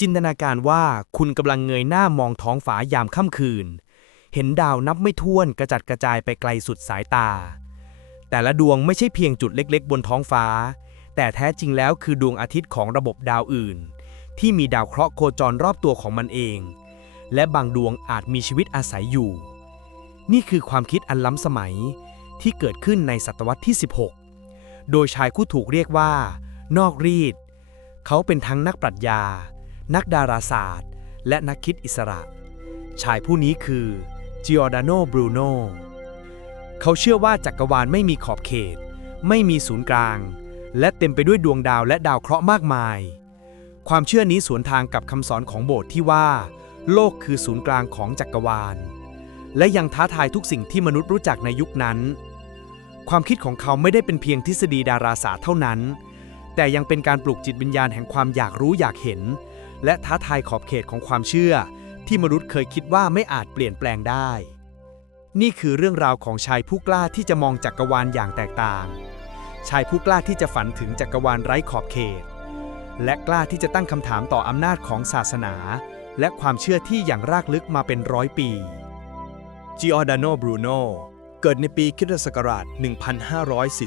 จินตนาการว่าคุณกำลังเงยหน้ามองท้องฟ้ายามค่ำคืน เห็นดาวนับไม่ถ้วนกระจัดกระจายไปไกลสุดสายตา แต่ละดวงไม่ใช่เพียงจุดเล็กๆ บนท้องฟ้า แต่แท้จริงแล้วคือดวงอาทิตย์ของระบบดาวอื่น ที่มีดาวเคราะห์โคจรรอบตัวของมันเอง และบางดวงอาจมีชีวิตอาศัยอยู่ นี่คือความคิดอันล้ำสมัยที่เกิดขึ้นในศตวรรษที่ 16 โดยชายผู้ถูกเรียกว่า นอกรีด เขาเป็นทั้งนักปรัชญา นักดาราศาสตร์ และนักคิดอิสระ ชายผู้นี้คือ Giordano Bruno เขาเชื่อว่าจักรวาลไม่มีขอบเขต ไม่มีศูนย์กลาง และเต็มไปด้วยดวงดาวและดาวเคราะห์มากมาย ความเชื่อนี้สวนทางกับคำสอนของโบสถ์ที่ว่า โลกคือศูนย์กลางของจักรวาล และยังท้าทายทุกสิ่งที่มนุษย์รู้จักในยุคนั้น ความคิดของเขาไม่ได้เป็นเพียงทฤษฎีดาราศาสตร์เท่านั้น แต่ยังเป็นการปลุกจิตวิญญาณแห่งความอยากรู้อยากเห็น และท้าทายขอบเขตของความเชื่อ ที่มนุษย์เคยคิดว่าไม่อาจเปลี่ยนแปลงได้ นี่คือเรื่องราวของชายผู้กล้าที่จะมองจักรวาลอย่างแตกต่าง ชายผู้กล้าที่จะฝันถึงจักรวาลไร้ขอบเขต และกล้าที่จะตั้งคำถามต่ออำนาจของศาสนา และความเชื่อที่อย่างรากลึกมาเป็นร้อยปี Giordano Bruno เกิดในปีคริสตศักราช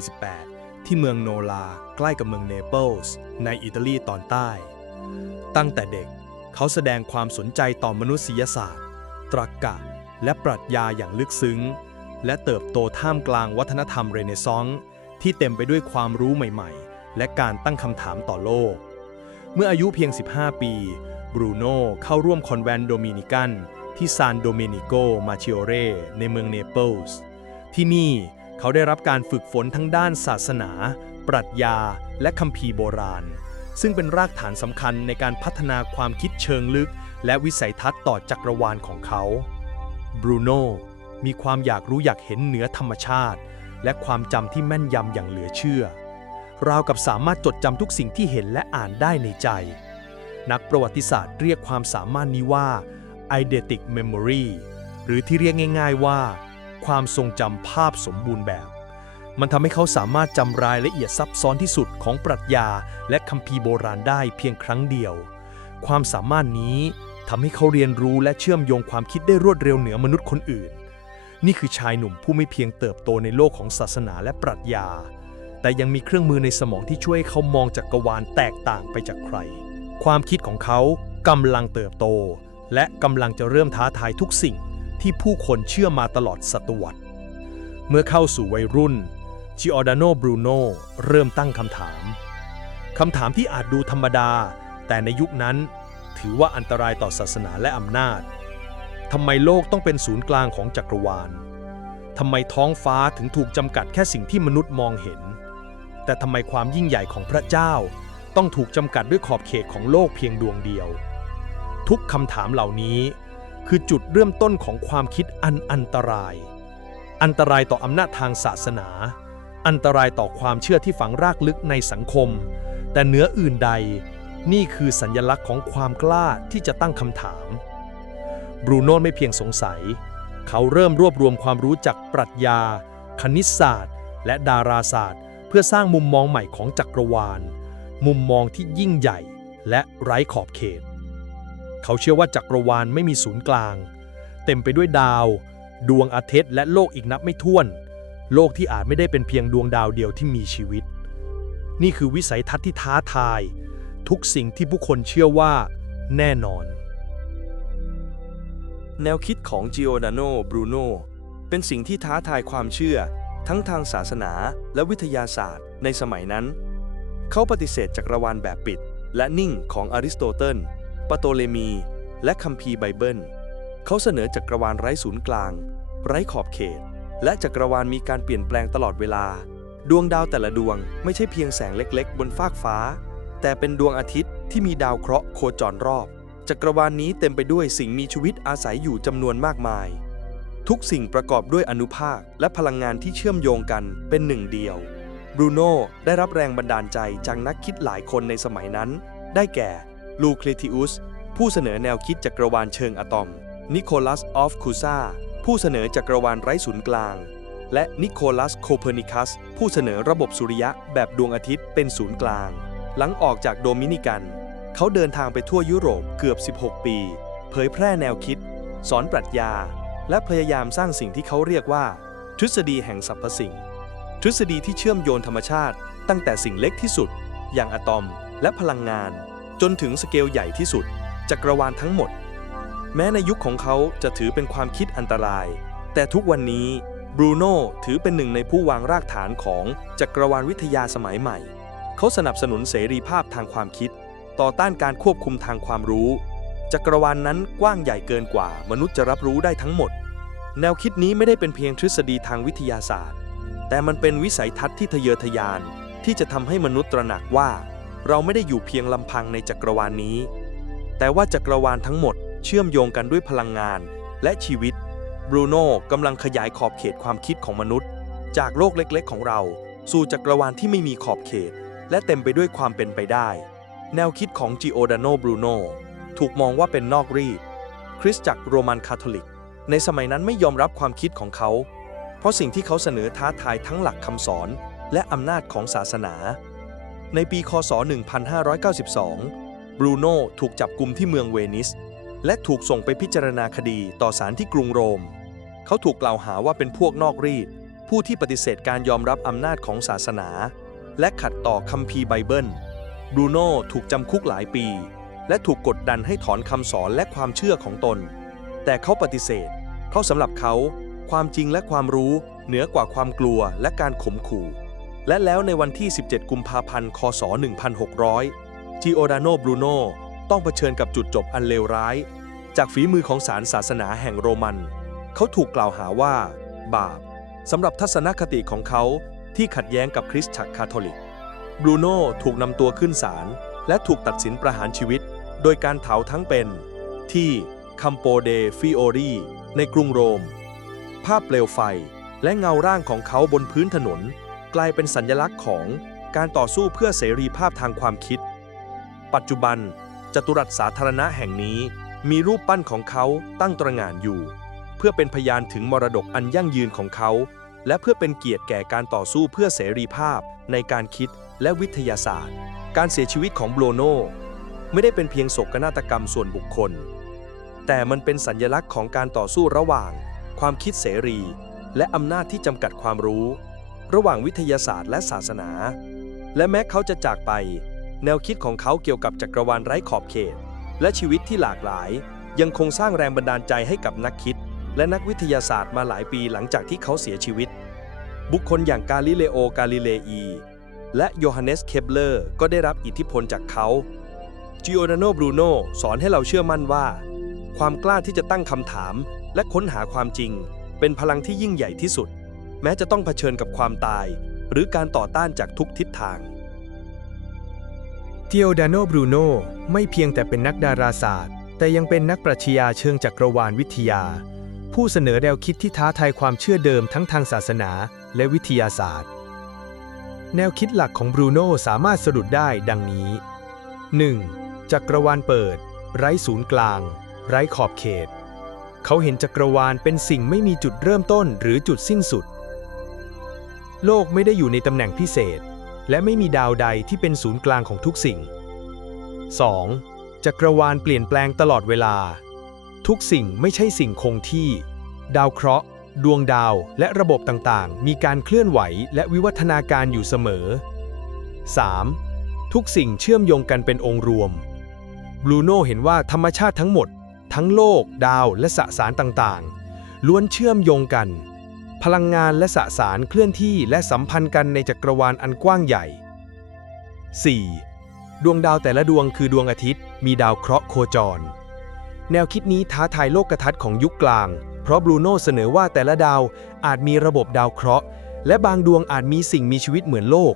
1548 ที่เมืองโนลาใกล้กับเมืองเนเปิลส์ในอิตาลีตอนใต้ ตั้งแต่เด็กเขาแสดงความสนใจต่อมนุษยศาสตร์ ตรรกะ และปรัชญาอย่างลึกซึ้ง และเติบโตท่ามกลางวัฒนธรรมเรเนซองส์ที่เต็มไปด้วยความรู้ใหม่ๆ และการตั้งคำถามต่อโลก เมื่ออายุเพียง 15 ปี บรูโน่เข้าร่วมคอนแวนต์โดมินิกัน ที่ซานโดเมนิโก มาชิโอเร ในเมืองเนเปิลส์ ที่นี่เขาได้รับการฝึกฝนทั้งด้านศาสนา ปรัชญา และคัมภีร์โบราณ ซึ่งเป็นรากฐานสำคัญในการพัฒนาความคิดเชิงลึก และวิสัยทัศน์ต่อจักรวาลของเขา บรูโน่มีความอยากรู้อยากเห็นเหนือธรรมชาติ และความจำที่แม่นยำอย่างเหลือเชื่อ ราวกับสามารถจดจำทุกสิ่งที่เห็นและอ่านได้ในใจ นักประวัติศาสตร์เรียกความสามารถนี้ว่า eidetic memory หรือที่เรียกง่าย ๆว่า ความทรงจำภาพสมบูรณ์แบบ มันทำให้เขาสามารถจำรายละเอียดซับซ้อนที่สุดของปรัชญา และคัมภีร์โบราณได้เพียงครั้งเดียว ความสามารถนี้ทำให้เขาเรียนรู้และเชื่อมโยงความคิดได้รวดเร็วเหนือมนุษย์คนอื่น นี่คือชายหนุ่มผู้ไม่เพียงเติบโตในโลกของศาสนาและปรัชญา แต่ยังมีเครื่องมือในสมองที่ช่วยให้เขามองจักรวาลแตกต่างไปจากใคร ความคิดของเขากำลังเติบโต และกำลังจะเริ่มท้าทายทุกสิ่งที่ผู้คนเชื่อมาตลอดศตวรรษ เมื่อเข้าสู่วัยรุ่น Giordano Bruno เริ่มตั้งคำถาม คำถามที่อาจดูธรรมดา แต่ในยุคนั้น ถือว่าอันตรายต่อศาสนาและอำนาจทำไมโลกต้องเป็นศูนย์กลางของจักรวาลทำไมท้องฟ้าถึงถูกจำกัดแค่สิ่งที่มนุษย์มองเห็น แต่ทำไมความยิ่งใหญ่ของพระเจ้า ต้องถูกจำกัดด้วยขอบเขตของโลกเพียงดวงเดียว ทุกคำถามเหล่านี้ คือจุดเริ่มต้นของความคิดอันอันตราย อันตรายต่ออำนาจทางศาสนา อันตรายต่อความเชื่อที่ฝังรากลึกในสังคม แต่เหนืออื่นใด นี่คือสัญญลักษณ์ของความกล้าที่จะตั้งคำถาม บรูโน่ไม่เพียงสงสัย เขาเริ่มรวบรวมความรู้จากปรัชญา คณิตศาสตร์ และดาราศาสตร์ เพื่อสร้างมุมมองใหม่ของจักรวาล มุมมองที่ยิ่งใหญ่ และไร้ขอบเขต เขาเชื่อว่าจักรวาลไม่มีศูนย์กลาง เต็มไปด้วยดาว ดวงอาทิตย์และโลกอีกนับไม่ถ้วน โลกที่อาจไม่ได้เป็นเพียงดวงดาวเดียวที่มีชีวิต นี่คือวิสัยทัศน์ที่ท้าทาย ทุกสิ่งที่ผู้คนเชื่อว่า แน่นอน แนวคิดของ Giordano Bruno เป็นสิ่งที่ท้าทายความเชื่อ ทั้งทางศาสนาและวิทยาศาสตร์ในสมัยนั้น เขาปฏิเสธจักรวาลแบบปิด และนิ่งของอริสโตเติลปโตเลมี และคัมภีร์ไบเบิล เขาเสนอจักรวาลไร้ศูนย์กลาง ไร้ขอบเขต และจักรวาลมีการเปลี่ยนแปลงตลอดเวลา ดวงดาวแต่ละดวงไม่ใช่เพียงแสงเล็กๆ บนฟากฟ้า แต่เป็นดวงอาทิตย์ที่มีดาวเคราะห์โคจรรอบ จักรวาลนี้เต็มไปด้วยสิ่งมีชีวิตอาศัยอยู่จำนวนมากมาย ทุกสิ่งประกอบด้วยอนุภาคและพลังงานที่เชื่อมโยงกันเป็นหนึ่งเดียวบรูโน่ได้รับแรงบันดาลใจจากนักคิดหลายคนในสมัยนั้น ได้แก่ลูเคลทิอุสผู้เสนอแนวคิดจักรวาลเชิงอะตอม นิโคลัสออฟคูซา ผู้เสนอจักรวาลไร้ศูนย์กลาง และนิโคลัสโคเปอร์นิคัส ผู้เสนอระบบสุริยะแบบดวงอาทิตย์เป็นศูนย์กลาง หลังออกจากโดมินิกัน เขาเดินทางไปทั่วยุโรปเกือบ 16 ปี เผยแพร่แนวคิด สอนปรัชญา และพยายามสร้างสิ่งที่เขาเรียกว่า ทฤษฎีแห่งสรรพสิ่ง ทฤษฎีที่เชื่อมโยงธรรมชาติ ตั้งแต่สิ่งเล็กที่สุด อย่างอะตอมและพลังงาน จนถึงสเกลใหญ่ที่สุด จักรวาลทั้งหมด แม้ในยุคของเขาจะถือเป็นความคิดอันตราย แต่ทุกวันนี้บรูโน่ถือเป็นหนึ่งในผู้วางรากฐานของจักรวาลวิทยาสมัยใหม่ เขาสนับสนุนเสรีภาพทางความคิด ต่อต้านการควบคุมทางความรู้ จักรวาลนนั้นกว้างใหญ่เกินกว่า มนุษย์จะรับรู้ได้ทั้งหมด แนวคิดนี้ไม่ได้เป็นเพียงทฤษฎีทางวิทยาศาสตร์ แต่มันเป็นวิสัยทัศน์ที่ทะเยอทะยาน ที่จะทำให้มนุษย์ตระหนักว่า เราไม่ได้อยู่เพียงลำพังในจักรวาลนี้ แต่ว่าจักรวาลทั้งหมด เชื่อมโยงกันด้วยพลังงานและชีวิตบรูโน่กำลังขยายขอบเขตความคิดของมนุษย์ จากโลกเล็กๆ ของเรา สู่จักรวาลที่ไม่มีขอบเขต และเต็มไปด้วยความเป็นไปได้ แนวคิดของจิโอดาโนบรูโน่ถูกมองว่าเป็นนอกรีดคริสตจักรโรมันคาทอลิก ในสมัยนั้นไม่ยอมรับความคิดของเขา เพราะสิ่งที่เขาเสนอท้าทายทั้งหลักคำสอน และอำนาจของศาสนา ในปีคศ 1592 บรูโน่ถูกจับกุมที่เมืองเวนิส และถูกส่งไปพิจารณาคดีต่อศาลที่กรุงโรม เขาถูกกล่าวหาว่าเป็นพวกนอกรีด ผู้ที่ปฏิเสธการยอมรับอำนาจของศาสนา และขัดต่อคัมภีร์ไบเบิลบรูโน่ถูกจำคุกหลายปี และถูกกดดันให้ถอนคำสอนและความเชื่อของตน แต่เขาปฏิเสธ เพราะสำหรับเขา ความจริงและความรู้เหนือกว่าความกลัวและการข่มขู่ และแล้วในวันที่ 17 กุมภาพันธ์ คศ 1600จิโอดาโนบรูโน ต้องเผชิญกับจุดจบอันเลวร้าย จากฝีมือของศาลศาสนาแห่งโรมัน เขาถูกกล่าวหาว่า บาปสำหรับทัศนคติของเขาที่ขัดแย้งกับคริสตจักรคาทอลิกบรูโน่ถูกนำตัวขึ้นศาลและถูกตัดสินประหารชีวิต โดยการเผาทั้งเป็น ที่คัมโปเดฟิโอรีในกรุงโรม ภาพเปลวไฟและเงาร่างของเขาบนพื้นถนน กลายเป็นสัญลักษณ์ของการต่อสู้เพื่อเสรีภาพทางความคิด ปัจจุบัน ตุรัสสาธารณะแห่งนี้ มีรูปปั้นของเขาตั้งตระหง่านอยู่ เพื่อเป็นพยานถึงมรดกอันยั่งยืนของเขา และเพื่อเป็นเกียรติแก่การต่อสู้เพื่อเสรีภาพ ในการคิดและวิทยาศาสตร์ การเสียชีวิตของโบรโนไม่ได้เป็นเพียงโศกนาฏกรรมส่วนบุคคล แต่มันเป็นสัญลักษณ์ของการต่อสู้ระหว่าง ความคิดเสรี และอำนาจที่จำกัดความรู้ ระหว่างวิทยาศาสตร์และศาสนา และแม้เขาจะจากไป แนวคิดของเขาเกี่ยวกับจักรวาลไร้ขอบเขต และชีวิตที่หลากหลาย ยังคงสร้างแรงบันดาลใจให้กับนักคิด และนักวิทยาศาสตร์มาหลายปีหลังจากที่เขาเสียชีวิต บุคคลอย่างกาลิเลโอกาลิเลอี และโยฮันเนสเคปเลอร์ก็ได้รับอิทธิพลจากเขาจิโอนาโนบรูโนสอนให้เราเชื่อมั่นว่า ความกล้าที่จะตั้งคำถาม และค้นหาความจริง เป็นพลังที่ยิ่งใหญ่ที่สุด แม้จะต้องเผชิญกับความตาย หรือการต่อต้านจากทุกทิศทาง เทียวดาโนบรูโนไม่เพียงแต่เป็นนักดาราศาสตร์ แต่ยังเป็นนักปรัชญาเชิงจักรวาลวิทยา ผู้เสนอแนวคิดที่ท้าทายความเชื่อเดิมทั้งทางศาสนาและวิทยาศาสตร์ แนวคิดหลักของบรูโนสามารถสรุปได้ดังนี้ 1. จักรวาลเปิด ไร้ศูนย์กลาง ไร้ขอบเขต เขาเห็นจักรวาลเป็นสิ่งไม่มีจุดเริ่มต้นหรือจุดสิ้นสุด โลกไม่ได้อยู่ในตำแหน่งพิเศษ และไม่มีดาวใดที่เป็นศูนย์กลางของทุกสิ่ง 2. จักรวาลเปลี่ยนแปลงตลอดเวลา ทุกสิ่งไม่ใช่สิ่งคงที่ ดาวเคราะห์ ดวงดาวและระบบต่างๆ มีการเคลื่อนไหวและวิวัฒนาการอยู่เสมอ 3. ทุกสิ่งเชื่อมโยงกันเป็นองค์รวมบรูโน่เห็นว่าธรรมชาติทั้งหมด ทั้งโลก ดาวและสสารต่างๆ ล้วนเชื่อมโยงกัน พลังงานและสสารเคลื่อนที่และสัมพันธ์กันในจักรวาลอันกว้างใหญ่ 4. ดวงดาวแต่ละดวงคือดวงอาทิตย์ มีดาวเคราะห์โคจร แนวคิดนี้ท้าทายโลกทัศน์ของยุคกลาง เพราะบรูโน่เสนอว่าแต่ละดาวอาจมีระบบดาวเคราะห์ และบางดวงอาจมีสิ่งมีชีวิตเหมือนโลก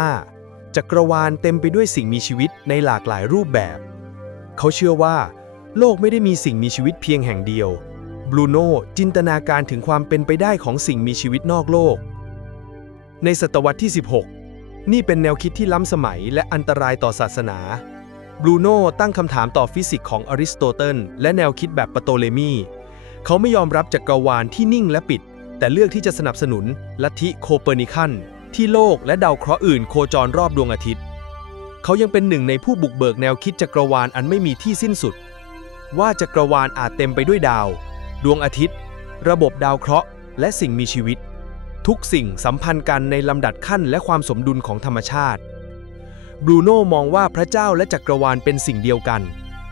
5. จักรวาลเต็มไปด้วยสิ่งมีชีวิตในหลากหลายรูปแบบ เขาเชื่อว่า โลกไม่ได้มีสิ่งมีชีวิตเพียงแห่งเดียว บรูโน่จินตนาการถึงความเป็นไปได้ของสิ่งมีชีวิตนอกโลก ในศตวรรษที่ 16 นี่เป็นแนวคิดที่ล้ำสมัยและอันตรายต่อศาสนาบรูโน่ตั้งคำถามต่อฟิสิกส์ของอริสโตเติลและแนวคิดแบบปโตเลมี เขาไม่ยอมรับจักรวาลที่นิ่งและปิด แต่เลือกที่จะสนับสนุน ลัทธิโคเปอร์นิคัน ที่โลกและดาวเคราะห์อื่นโคจรรอบดวงอาทิตย์ เขายังเป็นหนึ่งในผู้บุกเบิกแนวคิดจักรวาลอันไม่มีที่สิ้นสุด ว่าจักรวาลอาจเต็มไปด้วยดาว ดวงอาทิตย์ ระบบดาวเคราะห์ และสิ่งมีชีวิต ทุกสิ่งสัมพันธ์กันในลำดับขั้นและความสมดุลของธรรมชาติบรูโน่มองว่าพระเจ้าและจักรวาลเป็นสิ่งเดียวกัน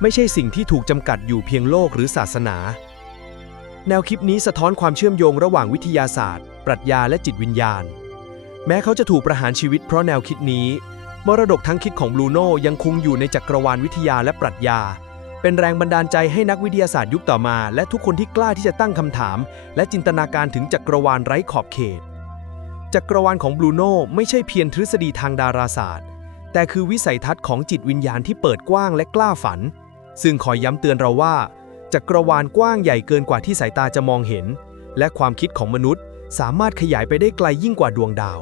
ไม่ใช่สิ่งที่ถูกจำกัดอยู่เพียงโลกหรือศาสนา แนวคิดนี้สะท้อนความเชื่อมโยงระหว่างวิทยาศาสตร์ ปรัชญาและจิตวิญญาณ แม้เขาจะถูกประหารชีวิตเพราะแนวคิดนี้ มรดกทั้งคิดของบรูโน่ยังคงอยู่ในจักรวาลวิทยาและปรัชญา เป็นแรงบันดาลใจให้นักวิทยาศาสตร์ยุคต่อมา และทุกคนที่กล้าที่จะตั้งคำถาม และจินตนาการถึงจักรวาลไร้ขอบเขต จักรวาลของบรูโน่ไม่ใช่เพียงทฤษฎีทางดาราศาสตร์ แต่คือวิสัยทัศน์ของจิตวิญญาณที่เปิดกว้างและกล้าฝัน ซึ่งคอยย้ำเตือนเราว่า จักรวาลกว้างใหญ่เกินกว่าที่สายตาจะมองเห็น และความคิดของมนุษย์ สามารถขยายไปได้ไกลยิ่งกว่าดวงดาว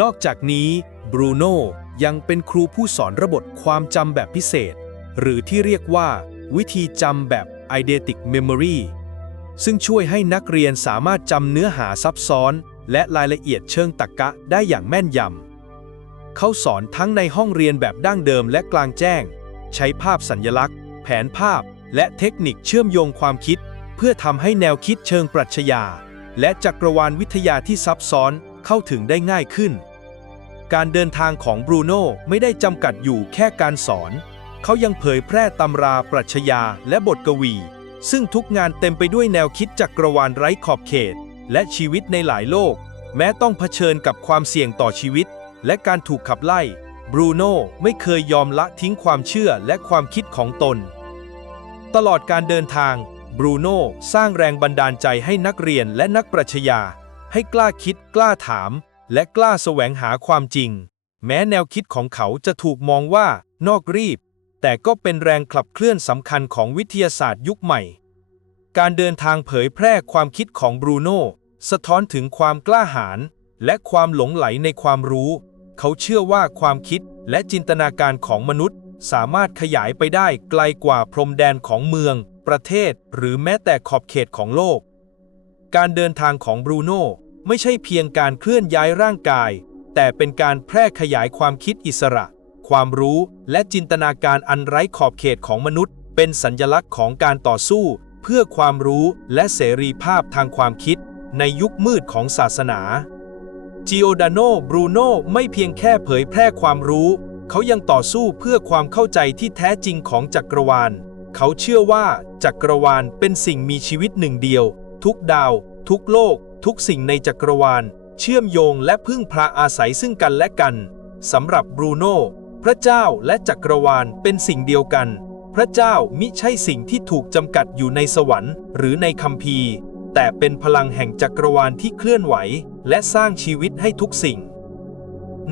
นอกจากนี้บรูโน่ยังเป็นครูผู้สอนระบบความจำแบบพิเศษ หรือที่เรียกว่า วิธีจำแบบ eidetic memory ซึ่งช่วยให้นักเรียนสามารถจำเนื้อหาซับซ้อน และรายละเอียดเชิงตรรกะได้อย่างแม่นยำ เขาสอนทั้งในห้องเรียนแบบดั้งเดิมและกลางแจ้ง ใช้ภาพสัญญลักษณ์ แผนภาพ และเทคนิคเชื่อมโยงความคิด เพื่อทำให้แนวคิดเชิงปรัชญา และจักรวาลวิทยาที่ซับซ้อนเข้าถึงได้ง่ายขึ้น การเดินทางของบรูโน่ไม่ได้จำกัดอยู่แค่การสอน เขายังเผยแพร่ตำราปรัชญาและบทกวี ซึ่งทุกงานเต็มไปด้วยแนวคิดจักรวาลไร้ขอบเขต และชีวิตในหลายโลก แม้ต้องเผชิญกับความเสี่ยงต่อชีวิต และการถูกขับไล่ บรูโน่ไม่เคยยอมละทิ้งความเชื่อและความคิดของตน ตลอดการเดินทาง บรูโน่สร้างแรงบันดาลใจให้นักเรียนและนักปรัชญา ให้กล้าคิดกล้าถาม และกล้าแสวงหาความจริง แม้แนวคิดของเขาจะถูกมองว่านอกรีบ แต่ก็เป็นแรงขับเคลื่อนสำคัญของวิทยาศาสตร์ยุคใหม่ การเดินทางเผยแพร่ความคิดของบรูโน่สะท้อนถึงความกล้าหาญและความหลงไหลในความรู้ เขาเชื่อว่าความคิดและจินตนาการของมนุษย์ สามารถขยายไปได้ไกลกว่าพรมแดนของเมือง ประเทศ หรือแม้แต่ขอบเขตของโลก การเดินทางของบรูโน่ไม่ใช่เพียงการเคลื่อนย้ายร่างกาย แต่เป็นการแพร่ขยายความคิดอิสระ ความรู้ และจินตนาการอันไร้ขอบเขตของมนุษย์ เป็นสัญลักษณ์ของการต่อสู้ เพื่อความรู้และเสรีภาพทางความคิด ในยุคมืดของศาสนาจิโอดาโนบรูโนไม่เพียงแค่เผยแพร่ความรู้ เขายังต่อสู้เพื่อความเข้าใจที่แท้จริงของจักรวาล เขาเชื่อว่าจักรวาลเป็นสิ่งมีชีวิตหนึ่งเดียว ทุกดาว ทุกโลก ทุกสิ่งในจักรวาล เชื่อมโยงและพึ่งพาอาศัยซึ่งกันและกัน สำหรับบรูโน พระเจ้าและจักรวาลเป็นสิ่งเดียวกัน พระเจ้ามิใช่สิ่งที่ถูกจำกัดอยู่ในสวรรค์ หรือในคัมภีร์ แต่เป็นพลังแห่งจักรวาลที่เคลื่อนไหว และสร้างชีวิตให้ทุกสิ่ง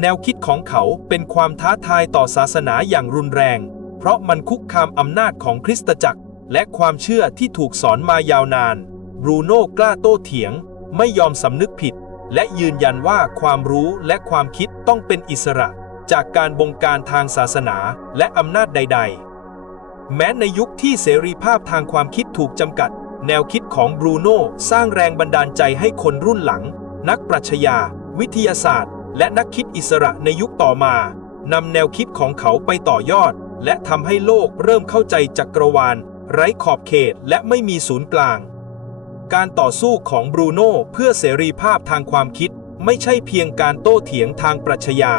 แนวคิดของเขาเป็นความท้าทายต่อศาสนาอย่างรุนแรง เพราะมันคุกคามอำนาจของคริสตจักร และความเชื่อที่ถูกสอนมายาวนาน บรูโน่กล้าโต้เถียง ไม่ยอมสำนึกผิด และยืนยันว่าความรู้และความคิดต้องเป็นอิสระ จากการบงการทางศาสนาและอำนาจใด ๆ แม้ในยุคที่เสรีภาพทางความคิดถูกจำกัด แนวคิดของบรูโน่สร้างแรงบันดาลใจให้คนรุ่นหลัง นักปรัชญา วิทยาศาสตร์ และนักคิดอิสระในยุคต่อมานำแนวคิดของเขาไปต่อยอด และทำให้โลกเริ่มเข้าใจจักรวาล ไร้ขอบเขตและไม่มีศูนย์กลาง การต่อสู้ของบรูโน่เพื่อเสรีภาพทางความคิดไม่ใช่เพียงการโต้เถียงทางปรัชญา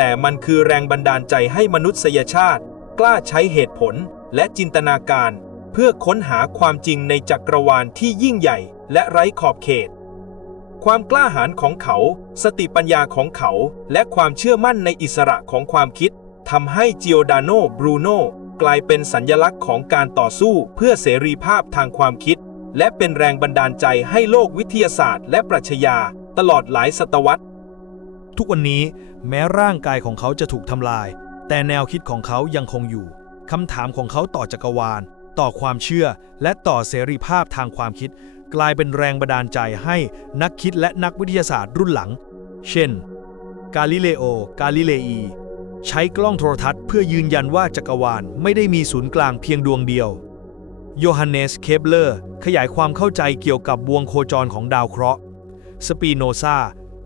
แต่มันคือแรงบันดาลใจให้มนุษยชาติ กล้าใช้เหตุผลและจินตนาการ เพื่อค้นหาความจริงในจักรวาลที่ยิ่งใหญ่และไร้ขอบเขต ความกล้าหาญของเขา สติปัญญาของเขา และความเชื่อมั่นในอิสระของความคิดทำให้จิโอดาโนบรูโนกลายเป็นสัญญลักษณ์ของการต่อสู้เพื่อเสรีภาพทางความคิด และเป็นแรงบันดาลใจให้โลกวิทยาศาสตร์ และปรัชญาตลอดหลายศตวรรษ ทุกวันนี้แม้ร่างกายของเขาจะถูกทำลาย แต่แนวคิดของเขายังคงอยู่คำถามของเขาต่อจักรวาล ต่อความเชื่อ และต่อเสรีภาพทางความคิด กลายเป็นแรงบันดาลใจให้นักคิดและนักวิทยาศาสตร์รุ่นหลัง เช่น กาลิเลโอ กาลิเลอี ใช้กล้องโทรทัศน์เพื่อยืนยันว่าจักรวาลไม่ได้มีศูนย์กลางเพียงดวงเดียว โยฮันเนส เคปเลอร์ ขยายความเข้าใจเกี่ยวกับวงโคจรของดาวเคราะห์ สปีโนซา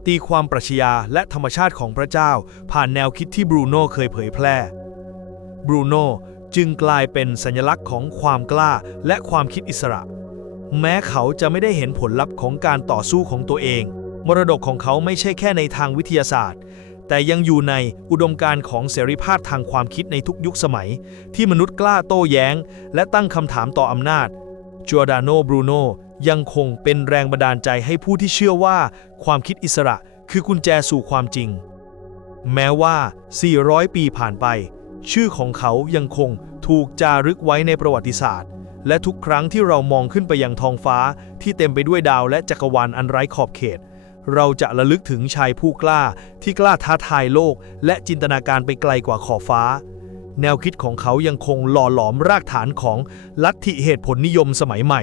ตีความปรัชญาและธรรมชาติของพระเจ้า ผ่านแนวคิดที่บรูโน่เคยเผยแพร่ บรูโน่จึงกลายเป็นสัญลักษณ์ของความกล้าและความคิดอิสระ แม้เขาจะไม่ได้เห็นผลลัพธ์ของการต่อสู้ของตัวเอง มรดกของเขาไม่ใช่แค่ในทางวิทยาศาสตร์ แต่ยังอยู่ในอุดมการณ์ของเสรีภาพทางความคิดในทุกยุคสมัย ที่มนุษย์กล้าโต้แย้ง และตั้งคำถามต่ออำนาจจ o ร์ดาโนบรูโน ยังคงเป็นแรงบันดาลใจให้ผู้ที่เชื่อว่า ความคิดอิสระคือกุญแจสู่ความจริง แม้ว่า 400 ปีผ่านไป ชื่อของเขายังคงถูกจารึกไว้ในประวัติศาสตร์ และทุกครั้งที่เรามองขึ้นไปยังท้องฟ้าที่เต็มไปด้วยดาวและจักรวาลอันไร้ขอบเขต เราจะระลึกถึงชายผู้กล้าที่กล้าท้าทายโลก และจินตนาการไปไกลกว่าขอบฟ้าแนวคิดของเขายังคงหล่อหลอมรากฐานของลัทธิเหตุผลนิยมสมัยใหม่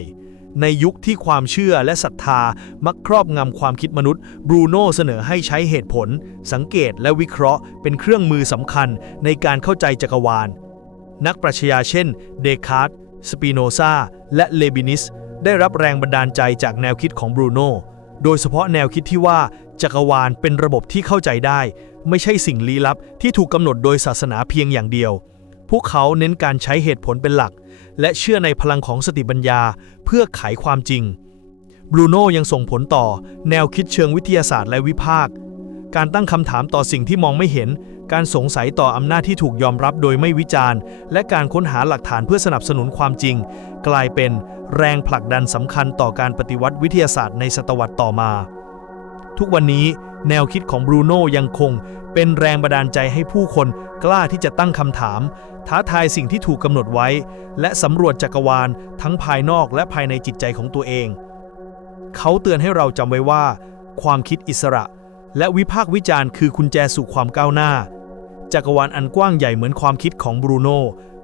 ในยุคที่ความเชื่อและศรัทธามักครอบงำความคิดมนุษย์บรูโน่เสนอให้ใช้เหตุผล สังเกตและวิเคราะห์ เป็นเครื่องมือสำคัญในการเข้าใจจักรวาล นักปรัชญาเช่น เดคาร์ตสปิโนซาและเลบินิส ได้รับแรงบันดาลใจจากแนวคิดของบรูโน่โดยเฉพาะแนวคิดที่ว่าจักรวาลเป็นระบบที่เข้าใจได้ ไม่ใช่สิ่งลี้ลับที่ถูกกำหนดโดยศาสนาเพียงอย่างเดียว พวกเขาเน้นการใช้เหตุผลเป็นหลัก และเชื่อในพลังของสติปัญญาเพื่อไขความจริง บรูโน่ยังส่งผลต่อแนวคิดเชิงวิทยาศาสตร์และวิพากษ์การตั้งคำถามต่อสิ่งที่มองไม่เห็น การสงสัยต่ออำนาจที่ถูกยอมรับโดยไม่วิจารณ์ และการค้นหาหลักฐานเพื่อสนับสนุนความจริง กลายเป็นแรงผลักดันสำคัญต่อการปฏิวัติวิทยาศาสตร์ในศตวรรษต่อมา ทุกวันนี้แนวคิดของบรูโน่ยังคง เป็นแรงบันดาลใจให้ผู้คนกล้าที่จะตั้งคำถาม ท้าทายสิ่งที่ถูกกำหนดไว้ และสำรวจจักรวาล ทั้งภายนอกและภายในจิตใจของตัวเอง เขาเตือนให้เราจำไว้ว่า ความคิดอิสระ และวิพากษ์วิจารณ์คือกุญแจสู่ความก้าวหน้า จักรวาลอันกว้างใหญ่เหมือนความคิดของบรูโน่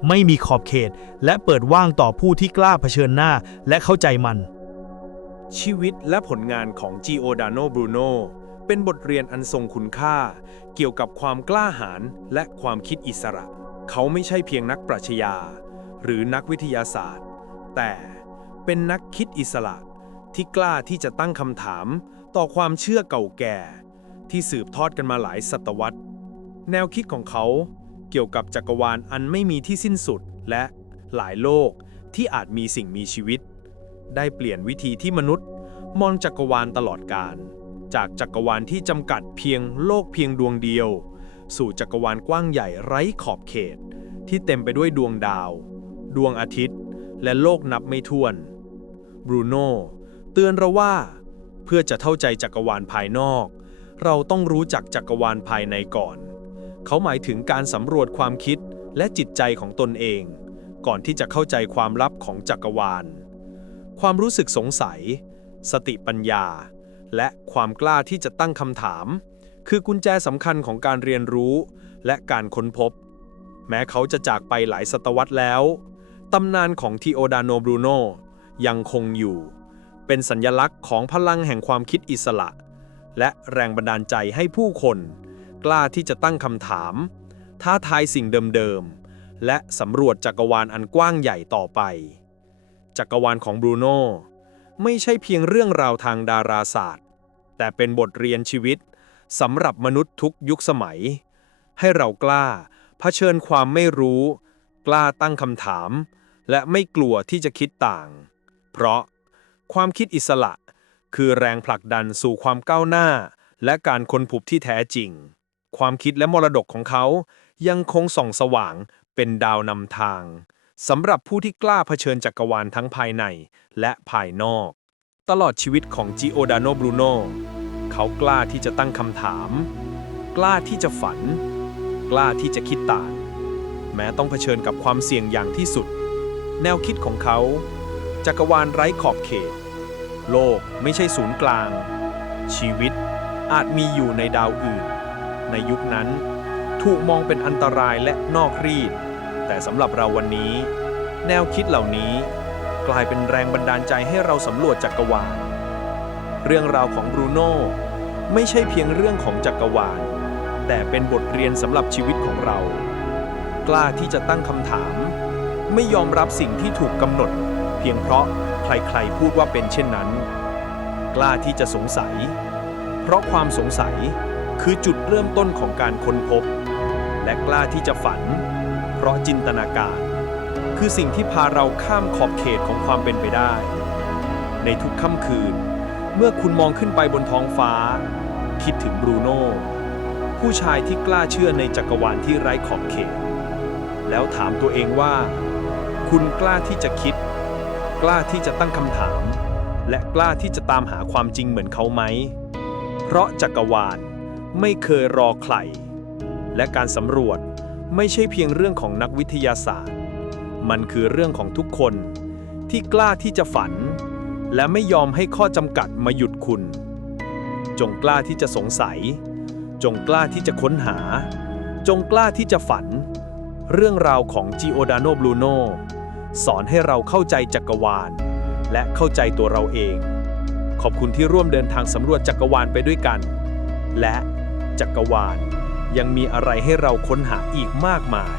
ไม่มีขอบเขต และเปิดว่างต่อผู้ที่กล้าเผชิญหน้าและเข้าใจมัน ชีวิตและผลงานของ Giordano Bruno เป็นบทเรียนอันทรงคุณค่า เกี่ยวกับความกล้าหาญและความคิดอิสระ เขาไม่ใช่เพียงนักปรัชญา หรือนักวิทยาศาสตร์ แต่เป็นนักคิดอิสระ ที่กล้าที่จะตั้งคำถามต่อความเชื่อเก่าแก่ ที่สืบทอดกันมาหลายศตวรรษ แนวคิดของเขาเกี่ยวกับจักรวาลอันไม่มีที่สิ้นสุดและหลายโลกที่อาจมีสิ่งมีชีวิต ได้เปลี่ยนวิธีที่มนุษย์ มองจักรวาลตลอดกาล จากจักรวาลที่จำกัดเพียงโลกเพียงดวงเดียว สู่จักรวาลกว้างใหญ่ไร้ขอบเขต ที่เต็มไปด้วยดวงดาว ดวงอาทิตย์ และโลกนับไม่ถ้วน บรูโน่เตือนเราว่า เพื่อจะเข้าใจจักรวาลภายนอก เราต้องรู้จักจักรวาลภายในก่อน เขาหมายถึงการสำรวจความคิดและจิตใจของตนเอง ก่อนที่จะเข้าใจความลับของจักรวาล ความรู้สึกสงสัย สติปัญญา และความกล้าที่จะตั้งคำถาม คือกุญแจสำคัญของการเรียนรู้และการค้นพบ แม้เขาจะจากไปหลายศตวรรษแล้ว ตำนานของทีโอดาโนบรูโนยังคงอยู่ เป็นสัญญลักษณ์ของพลังแห่งความคิดอิสระ และแรงบันดาลใจให้ผู้คน กล้าที่จะตั้งคำถาม ท้าทายสิ่งเดิมๆ และสำรวจจักรวาลอันกว้างใหญ่ต่อไป จักรวาลของบรูโนไม่ใช่เพียงเรื่องราวทางดาราศาสตร์ แต่เป็นบทเรียนชีวิตสำหรับมนุษย์ทุกยุคสมัย ให้เรากล้าเผชิญความไม่รู้ กล้าตั้งคำถาม และไม่กลัวที่จะคิดต่าง เพราะความคิดอิสระคือแรงผลักดันสู่ความก้าวหน้า และการค้นพบที่แท้จริง ความคิดและมรดกของเขายังคงส่องสว่างเป็นดาวนำทางสำหรับผู้ที่กล้าเผชิญจักรวาลทั้งภายในและภายนอก ตลอดชีวิตของจิโอดาโนบรูโนเขากล้าที่จะตั้งคำถาม กล้าที่จะฝัน กล้าที่จะคิดต่าง แม้ต้องเผชิญกับความเสี่ยงอย่างที่สุด แนวคิดของเขา จักรวาลไร้ขอบเขต โลกไม่ใช่ศูนย์กลาง ชีวิตอาจมีอยู่ในดาวอื่น ในยุคนั้น ถูกมองเป็นอันตรายและนอกรีด แต่สำหรับเราวันนี้ แนวคิดเหล่านี้ กลายเป็นแรงบันดาลใจให้เราสำรวจจักรวาล เรื่องราวของบรูโน่ไม่ใช่เพียงเรื่องของจักรวาล แต่เป็นบทเรียนสำหรับชีวิตของเรา กล้าที่จะตั้งคำถาม ไม่ยอมรับสิ่งที่ถูกกำหนด เพียงเพราะใครๆพูดว่าเป็นเช่นนั้น กล้าที่จะสงสัย เพราะความสงสัยคือจุดเริ่มต้นของการค้นพบ และกล้าที่จะฝัน เพราะจินตนาการ คือสิ่งที่พาเราข้ามขอบเขตของความเป็นไปได้ ในทุกค่ำคืน เมื่อคุณมองขึ้นไปบนท้องฟ้า คิดถึงบรูโน่ผู้ชายที่กล้าเชื่อในจักรวาลที่ไร้ขอบเขต แล้วถามตัวเองว่า คุณกล้าที่จะคิด กล้าที่จะตั้งคำถาม และกล้าที่จะตามหาความจริงเหมือนเขาไหม เพราะจักรวาลไม่เคยรอใคร และการสำรวจไม่ใช่เพียงเรื่องของนักวิทยาศาสตร์ มันคือเรื่องของทุกคน ที่กล้าที่จะฝัน และไม่ยอมให้ข้อจำกัดมาหยุดคุณ จงกล้าที่จะสงสัย จงกล้าที่จะค้นหา จงกล้าที่จะฝัน เรื่องราวของ Giordano Bruno สอนให้เราเข้าใจจักรวาล และเข้าใจตัวเราเอง ขอบคุณที่ร่วมเดินทางสำรวจจักรวาลไปด้วยกัน และจักรวาลยังมีอะไรให้เราค้นหาอีกมากมาย